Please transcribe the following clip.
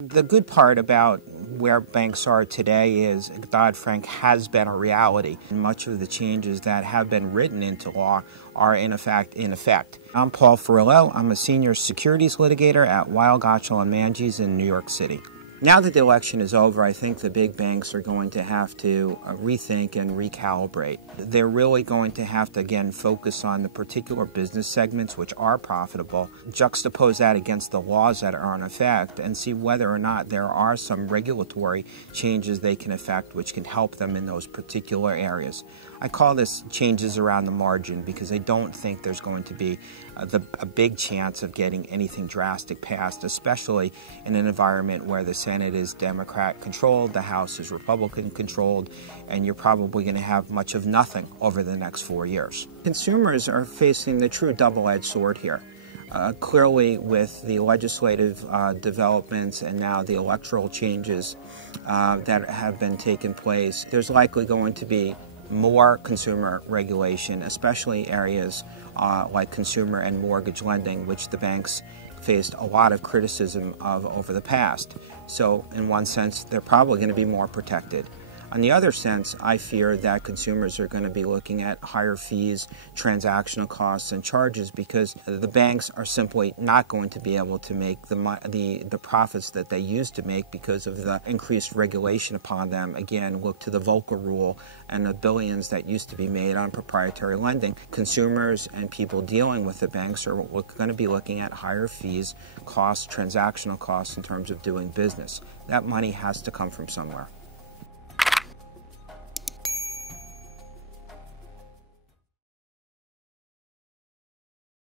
The good part about where banks are today is Dodd-Frank has been a reality. Much of the changes that have been written into law are in effect. I'm Paul Ferrillo. I'm a senior securities litigator at Weil Gotshal Manges in New York City. Now that the election is over, I think the big banks are going to have to rethink and recalibrate. They're really going to have to, again, focus on the particular business segments which are profitable, juxtapose that against the laws that are in effect, and see whether or not there are some regulatory changes they can effect which can help them in those particular areas. I call this changes around the margin because I don't think there's going to be a big chance of getting anything drastic passed, especially in an environment where the Senate is Democrat-controlled, the House is Republican-controlled, and you're probably going to have much of nothing over the next 4 years. Consumers are facing the true double-edged sword here. Clearly, with the legislative developments and now the electoral changes that have been taking place, there's likely going to be more consumer regulation, especially areas like consumer and mortgage lending, which the banks faced a lot of criticism of over the past. So in one sense, they're probably going to be more protected. On the other sense, I fear that consumers are going to be looking at higher fees, transactional costs, and charges because the banks are simply not going to be able to make the profits that they used to make because of the increased regulation upon them. Again, look to the Volcker rule and the billions that used to be made on proprietary lending. Consumers and people dealing with the banks are going to be looking at higher fees, costs, transactional costs in terms of doing business. That money has to come from somewhere.